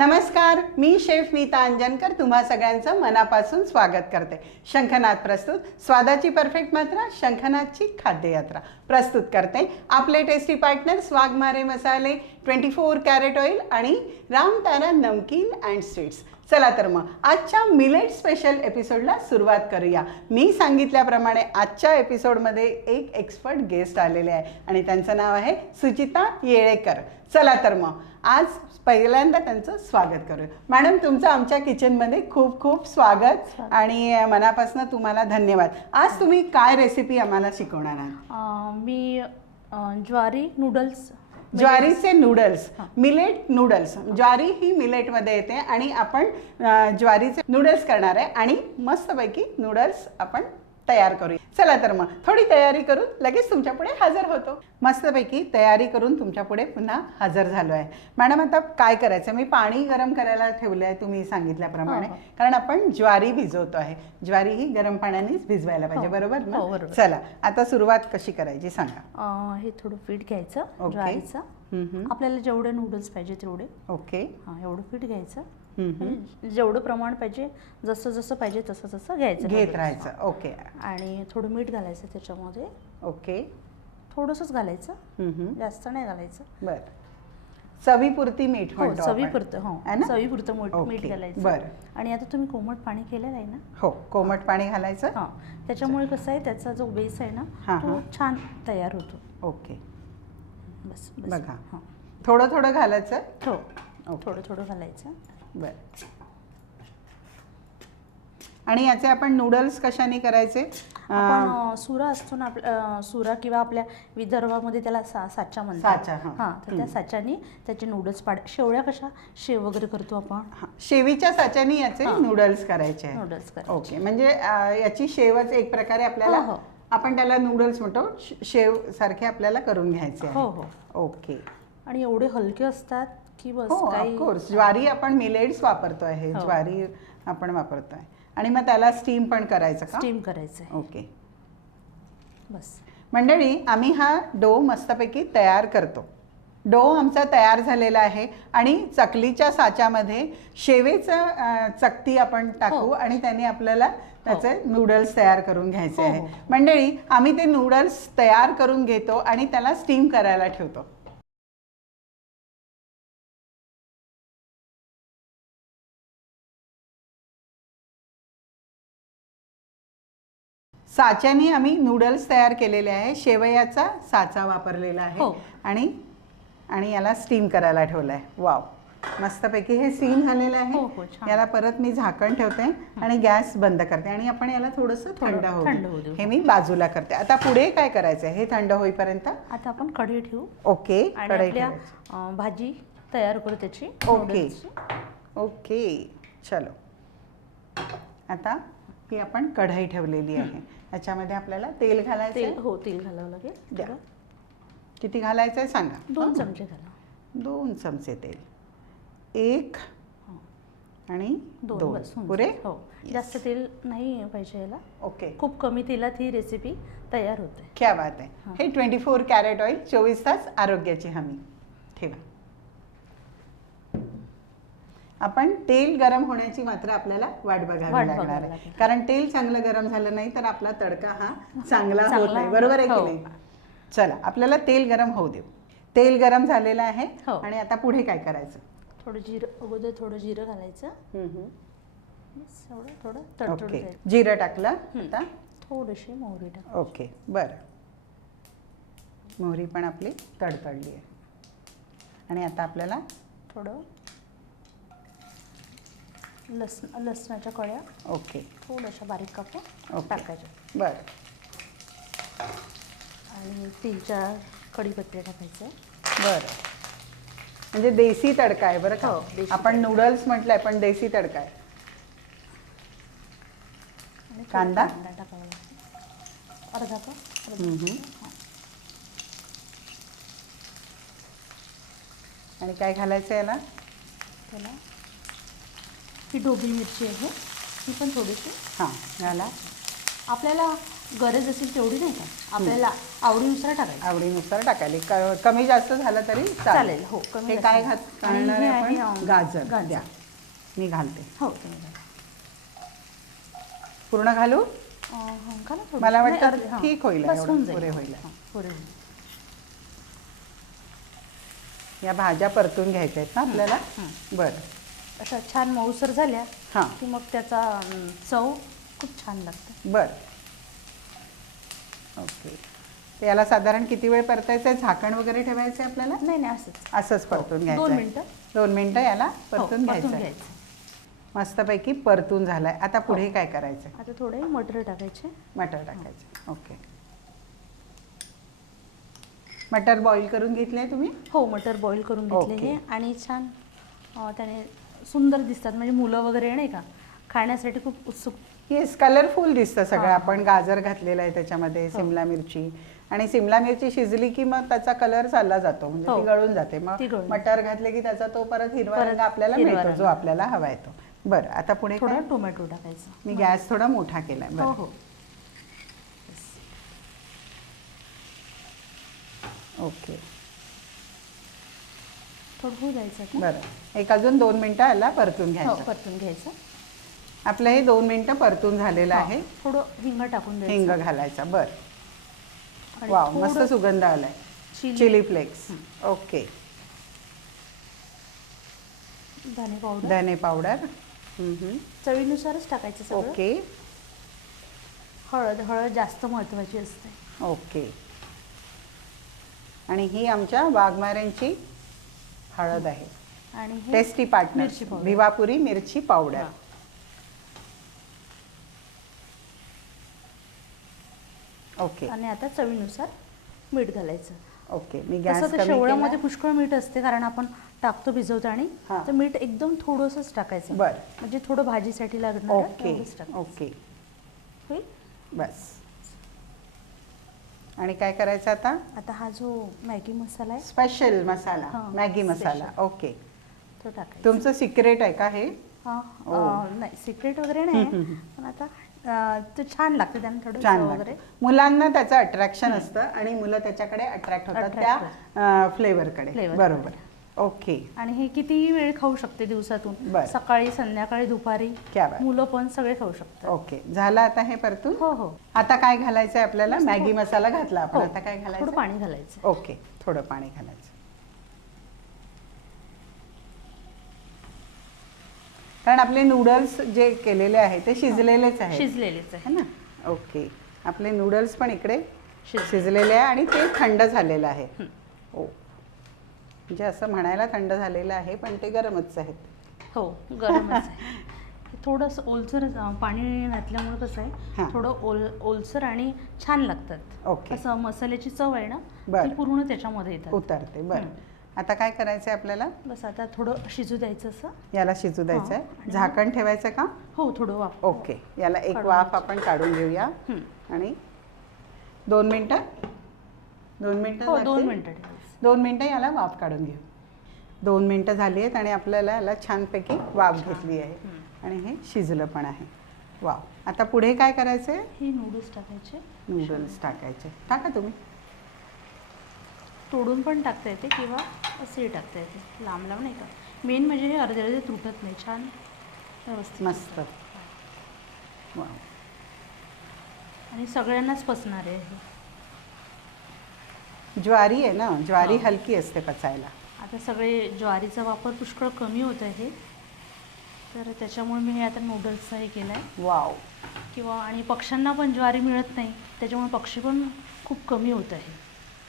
नमस्कार, मी शेफ नीता अंजनकर तुम्हा सगळ्यांचं मनापासून स्वागत करते। शंखनाद प्रस्तुत स्वादाची परफेक्ट मात्रा शंखनादची खाद्ययात्रा प्रस्तुत करते आपले टेस्टी पार्टनर्स वाघमारे मसाले, 24 कॅरेट ऑइल आणि रामतारा नमकीन अँड स्वीट्स। चला तर मग आजच्या मिलेट स्पेशल एपिसोडला सुरुवात करूया। मी सांगितल्याप्रमाणे आजच्या एपिसोडमध्ये एक एक्सपर्ट गेस्ट आलेले आहे आणि त्यांचं नाव आहे सुचिता येळेकर। चला तर मग आज पहिल्यांदा त्यांचं स्वागत करूया। मॅडम, तुमचं आमच्या किचनमध्ये खूप खूप स्वागत आणि मनापासून तुम्हाला धन्यवाद। आज तुम्ही काय रेसिपी आम्हाला शिकवणार आहात? मी ज्वारी नूडल्स, ज्वारीचे नूडल्स, मिलेट नूडल्स। ज्वारी ही मिलेटमध्ये येते आणि आपण ज्वारीचे नूडल्स करणार आहे आणि मस्तपैकी नूडल्स आपण तयार करूया। चला तर मग थोडी तयारी करून लगेच तुमच्या पुढे हजर होतो। मस्तपैकी तयारी करून तुमच्या पुढे पुन्हा हजर झालो आहे। मॅडम, आता काय करायचं? मी पाणी गरम करायला ठेवलं आहे तुम्ही सांगितल्याप्रमाणे, कारण आपण ज्वारी भिजवतो आहे। ज्वारी ही गरम पाण्यानेच भिजवायला पाहिजे, बरोबर ना? चला आता सुरुवात कशी करायची सांगा। हे थोडं पीठ घ्यायचं ज्वारीचं, आपल्याला जेवढे नूडल्स पाहिजे तेवढे। ओके, एवढं पीठ घ्यायचं, जेवढं प्रमाण पाहिजे जसं जसं पाहिजे तसं तसं घ्यायचं, घेत राहायचं। ओके, आणि थोडं मीठ घालायचं त्याच्यामध्ये। ओके, थोडंसंच घालायचं, जास्त नाही घालायचं। बरं, चवीपुरती मीठ म्हणतो आपण। चवीपुरतं, हो चवीपुरतं मीठ घालायचं। बरं, आणि आता तुम्ही कोमट पाणी केलेलं आहे ना? हो, कोमट पाणी घालायचं। हां, त्याच्यामुळे कसं आहे, त्याचा जो बेस आहे ना तो छान तयार होतो। ओके, बस बघा, थोडं थोडं घालायचं। हो, थोडं थोडं घालायचं। बरं, आणि याचे आपण नूडल्स कशाने करायचे? आपण सुरा असतो ना, सुरा किंवा आपल्या विदर्भामध्ये त्याला साचा म्हणतात। हां, तर त्या साच्याने त्याचे नूडल्स शेवळ्या कशा शेव वगैरे करतो आपण, शेवीच्या साच्याने याचे नूडल्स करायचे नूडल्स करायचे। ओके, म्हणजे याची शेवच एक प्रकारे आपल्याला, आपण त्याला नूडल्स म्हणतो, शेव सारखे आपल्याला करून घ्यायचे आहे। हो, ओके, आणि एवढे हलके असतात की बस काही। ऑफकोर्स, ज्वारी आपण मिलेट्स वापरतो आहे, ज्वारी आपण वापरतो आहे। आणि मग त्याला स्टीम पण करायचं का? स्टीम करायचं। ओके, बस मंडळी, आम्ही हा डो मस्तपैकी तयार करतो। डो आमचा तयार झालेला आहे आणि चकलीच्या साच्यामध्ये शेवेचं चकती आपण टाकू आणि त्याने आपल्याला त्याचे नूडल्स तयार करून घ्यायचे आहे। मंडळी, आम्ही ते नूडल्स तयार करून घेतो आणि त्याला स्टीम करायला ठेवतो। साच्याने आम्ही नूडल्स तयार केलेले आहे, शेवयाचा साचा वापरलेला आहे आणि याला स्टीम करायला ठेवलं आहे। वाव, मस्तपैकी हे स्टीम झालेलं आहे। याला परत मी झाकण ठेवते आणि गॅस बंद करते आणि आपण याला थोडंसं थंड होऊ देऊ। हे मी बाजूला करते। आता पुढे काय करायचं आहे? हे थंड होईपर्यंत आता आपण कढई ठेवू। ओके, कढई भाजी तयार करू त्याची। ओके ओके, चलो, आता ही आपण कढई ठेवलेली आहे, याच्यामध्ये आपल्याला तेल घालायचं। हो, तेल घालावं लागेल। द्या, किती घालायचं आहे सांगा? 2 चमचे घाला। 2 चमचे तेल, 1 आणि 2 पुरे? हो, जास्त तेल नाही पाहिजे याला। ओके, खूप कमी तेलात ही रेसिपी तयार होते। क्या बात आहे। हे 24 कॅरेट ऑइल, 24 तास आरोग्याची हमी। ठेवा, आपण तेल गरम होण्याची मात्र आपल्याला वाट बघावी लागणार आहे, कारण तेल चांगलं गरम झालं नाही तर आपला तडका हा चांगला होत नाही, बरोबर आहे की नाही? चला, आपल्याला तेल गरम होऊ देऊ। तेल गरम झालेलं आहे आणि आता पुढे काय करायचं? अगोदर थोडं जिरं घालायचं। थोडं तडतडून घ्यायचं। जिरं टाकलं, आता थोडीशी मोहरी टाक। ओके, बरं, मोहरी पण आपली तडतडली आहे आणि आता आपल्याला थोडं लसणाच्या कळ्या, ओके, थोड्याशा बारीक कापून टाकायच्या। बरं, आणि 3-4 कढीपत्ते टाकायचे। बरं, म्हणजे देसी तडका आहे बरं का? आपण नूडल्स म्हटलंय पण देसी तडका आहे। कांदा टाकावा लागतो, अर्धा कप। आणि काय घालायचं याला? त्याला ही ढोबळी मिरची आहे, ही पण थोडीशी घाला। आपल्याला गरज असेल तेवढी नाही का, आपल्याला आवडीनुसार टाकायचं. आवडीनुसार टाकायला, कमी जास्त झालं तरी चालेल. हो, कमी हे काय जास्त. घालणार आणि आहे हे आपण? आहे, गाजर गाजर. द्या, मी घालते. हो, तुम्ही घाला. पूर्ण घालू? घाला थोडं. मला नाही, वाटतं अर्धे, हां. ठीक होईल, बस एवढं होऊन जाईल. पुरे होईल. हां, पुरे होईल. या भाज्या परतून घ्यायच्या आहेत ना आपल्याला. बरं, अशा छान मऊसर झाल्या हां, की मग त्याचा चव खूप छान लागते. बरं, ओके. तर याला साधारण किती वेळ परतायचं आहे? झाकण वगैरे ठेवायचं आहे आपल्याला? नाही नाही, असंच असंच परतून घ्यायचं 2 आहे. मिनिटं. 2 मिनिटं याला परतून परतून घ्यायचं आहे. मस्तपैकी परतून झालाय. आता पुढे काय करायचं आहे? आता थोडे मटर टाकायचे. मटर टाकायचे. ओके. मटर बॉईल करून घेतले तुम्ही? हो, मटर बॉईल करून घेतले ओके. हे. आणि छान त्याने सुंदर दिसतात, म्हणजे मुलं वगैरे नाही का खाण्यासाठी खूप उत्सुक. येस, कलरफुल दिसतं सगळं. हां. आपण गाजर घातलेलं आहे त्याच्यामध्ये, सिमला मिरची. आणि सिमला मिरची शिजली की मग त्याचा कलर चालला जातो, म्हणजे हो. ती गळून जाते. मग ती गळून मटर घातले की त्याचा तो परत हिरवा परत रंग आपल्याला हिरवा मिळतो, रंग. जो आपल्याला हवा आहे तो. बरं, आता पुढे काय? थोडं टोमॅटो टाकायचं. मी गॅस थोडा मोठा केलाय. हो बरं, हो. ओके. थोडं होऊ द्यायचं आता. बरं, एक अजून 2 मिनिटं याला परतून हो, घ्यायचं. परतून घ्यायचं. आपलं हे 2 मिनिटं परतून झालेलं हां, आहे. थोडं हिंग टाकून द्यायचं. हिंग घालायचा. बरं, आणि वाव, मस्त थोडं सुगंध आलाय. Chilli chilli flakes. ओके. धने पावडर. धने पावडर. चवीनुसारच टाकायचं सगळं. ओके. हळद. हळद जास्त महत्त्वाची असते. ओके. आणि ही आमच्या वाघमाऱ्यांची हळद आहे. आणि हे टेस्टी पार्टनर मिरची पावडर. भिवापुरी मिरची पावडर. हां. ओके. आणि आता चवीनुसार मीठ घालायचं. ओके, मी गॅस तसं तर कमी शेवळ्यामध्ये केला. पुष्कळ मीठ असते, कारण आपण टाकतो भिजवताना. हां. तर मीठ एकदम थोडंसंच टाकायचं. बरं. म्हणजे थोडं भाजीसाठी लागणार. ओके. ओके, होईल. बस. आणि काय करायचं आता? आता हा जो मॅगी मसाला आहे स्पेशल मसाला, हां, मॅगी मसाला. special. ओके. तो टाकायचा. तुमचं सिक्रेट आहे का हे? हां, ओ. नाही सिक्रेट वगैरे नाही आहे. पण आता ते छान लागतं त्यानं थोडं छान चव लागतं. वगैरे. मुलांना त्याचं अट्रॅक्शन असतं आणि मुलं त्याच्याकडे अट्रॅक्ट होतात Attract त्या फ्लेवरकडे. Flavor बरोबर. ओके. आणि हे कितीही वेळ खाऊ शकते दिवसातून. बरं. सकाळी, संध्याकाळी, दुपारी. क्या बात. मुलं पण सगळे खाऊ शकतात. ओके, झालं आता हे परतून. हो हो. आता काय घालायचंय आपल्याला? मॅगी मसाला घातला आपण. हो. आता काय थोडं घालायचं? पाणी घालायचं. ओके, थोडं पाणी घालायचं. कारण आपले नूडल्स जे केलेले आहे ते शिजलेलेच आहेत, शिजलेलेच आहे. है ना? ओके. आपले नूडल्स पण इकडे शिजले. शिजलेले आहे आणि ते थंड झालेलं आहे. ओ, म्हणजे असं म्हणायला थंड झालेलं आहे पण ते गरमच आहेत. हो, गरमच आहे. थोडंसं ओलसर पाणी घातल्यामुळे कसं हां. आहे, थोडं ओलसर आणि छान लागतात. ओके. असं मसाल्याची चव आहे ना, बरं. ती पूर्ण त्याच्यामध्ये येतात. उतरते. बरं, आता काय करायचंय आपल्याला? बस आता थोडं शिजू द्यायचं असं. याला शिजू द्यायचं हां. आहे. झाकण ठेवायचं का? हो, थोडं वाफ. ओके, याला एक काढून वाफ घ्यायची. आपण काढून घेऊया. आणि 2 मिनिटं. 2 मिनिटं हो, लागतील? 2 मिनिटं ठेवायचं. 2 मिनिटं याला वाफ काढून घेऊ. 2 मिनिटं झाली आहेत आणि आपल्याला याला छानपैकी वाफ घेतली आहे आणि हे शिजलं पण आहे. वाव. आता पुढे काय करायचं आहे? हे नूडल्स टाकायचे. नूडल्स टाकायचे. टाका तुम्ही. तोडून पण टाकता येते किंवा असे टाकता येते, लांब लांब नाही का. मेन म्हणजे हे अर्धे अर्धे तुटत नाही, छान व्यवस्थित. मस्त. वाव. आणि सगळ्यांनाच पचणार आहे हे. ज्वारी आहे ना, ज्वारी हां. हलकी असते पचायला. आता सगळे ज्वारीचा वापर पुष्कळ कमी होत आहे, तर त्याच्यामुळे मी हे आता नूडल्सचं हे केलं आहे. वाव. किंवा आणि पक्ष्यांना पण ज्वारी मिळत नाही, त्याच्यामुळे पक्षी पण खूप कमी होत आहे.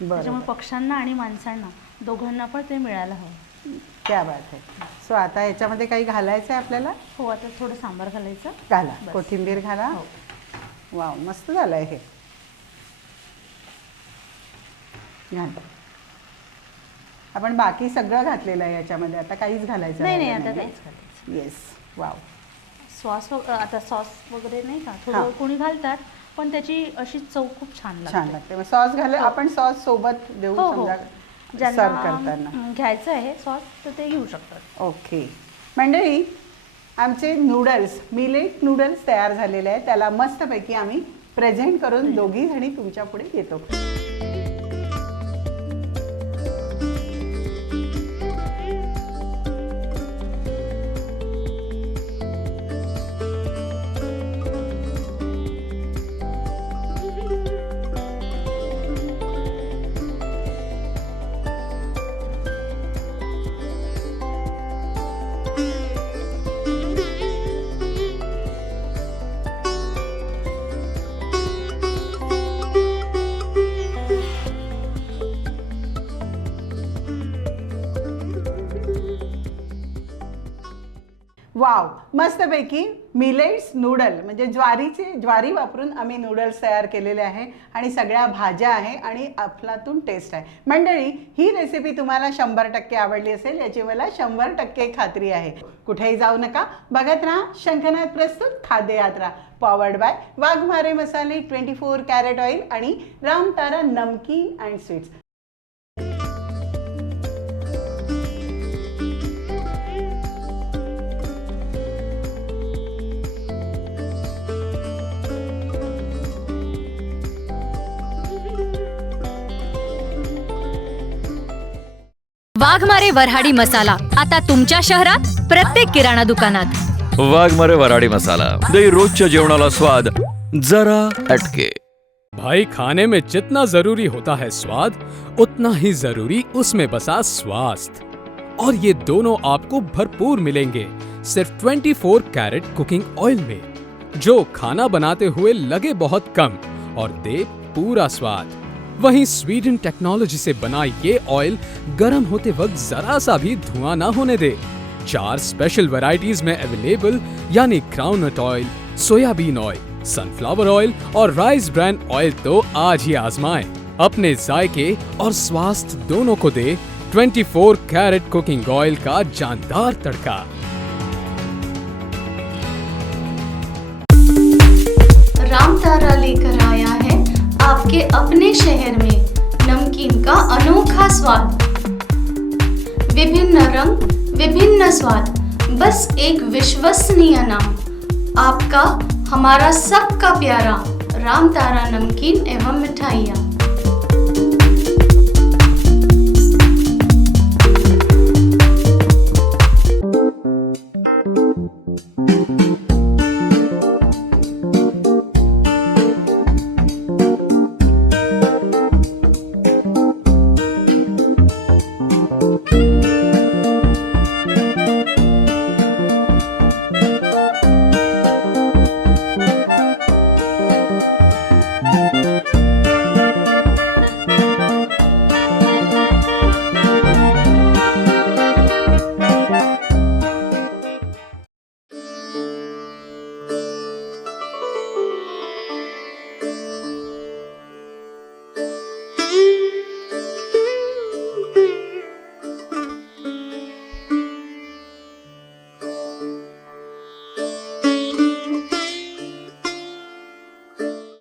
त्याच्यामुळे बरोबर. पक्ष्यांना आणि माणसांना दोघांना पण ते मिळायला हवं. क्या बात आहे. सो आता याच्यामध्ये काही घालायचं आहे आपल्याला? हो, आता थोडं सांबार घालायचं. घाला. बस. कोथिंबीर घाला. हो. वाव, मस्त झालंय हे. घाला. आपण बाकी सगळं घातलेलं आहे याच्यामध्ये, आता काहीच घालायचं नाही नाही, राहिलं आता नाहीये. काहीच घालायचं. येस. वाव. सॉस आता सॉस वगैरे नाही का, हां. थोडं कोणी घालतात, पण त्याची अशी चव खूप छान छान लागते. लागते. मग सॉस घाल. हो. आपण सॉस सोबत देऊ हो हो, समजा सर्व ज्यांना करताना. घ्यायचं आहे सॉस तर ते घेऊ शकतात. ओके. मंडळी, आमचे नूडल्स, मिलेट नूडल्स तयार झालेले आहेत. त्याला मस्तपैकी आम्ही प्रेझेंट करून दोघी जणी तुमच्या पुढे येतो. वाव, मस्तपैकी मिलेट्स नूडल म्हणजे ज्वारी वापरून आम्ही नूडल्स तयार केलेले आहे आणि सगळ्या भाज्या आहे आणि अफलातून टेस्ट आहे. मंडळी, ही रेसिपी तुम्हाला 100% आवडली असेल याची मला 100% खात्री आहे. कुठेही जाऊ नका, बघत राहा शंखनाद प्रस्तुत खाद्य यात्रा, पॉवर्ड बाय वाघमारे मसाले, 24 कॅरेट ऑइल आणि रामतारा नमकीन अँड स्वीट्स. वाघमारे वऱ्हाडी मसाला आता तुमच्या शहरात प्रत्येक किराणा दुकानात. वाघमारे वऱ्हाडी मसाला दे रोजच्या जेवणाला स्वाद जरा हटके. भाई, खाने में जितना जरूरी होता है स्वाद, उतना ही जरूरी उसमें बसा स्वास्थ्य, और ये दोनों आपको भरपूर मिलेंगे सिर्फ 24 कैरेट कुकिंग ऑयल में, जो खाना बनाते हुए लगे बहुत कम और दे पूरा स्वाद. वहीं स्वीडन टेक्नोलॉजी से बना ये ऑयल गर्म होते वक्त जरा सा भी धुआं ना होने दे. 4 स्पेशल वैरायटीज में अवेलेबल, यानी groundnut oil, soybean oil, sunflower oil और राइस ब्रांड ऑयल. तो आज ही आजमाएं. अपने जायके और स्वास्थ्य दोनों को दे 24 कैरेट कुकिंग ऑयल का जानदार तड़का. रामतारा लेकर आया है आपके अपने शहर में नमकीन का अनोखा स्वाद. विभिन्न रंग, विभिन्न स्वाद, बस एक विश्वसनीय नाम. आपका, हमारा सबका प्यारा रामतारा नमकीन एवं मिठाइयाँ.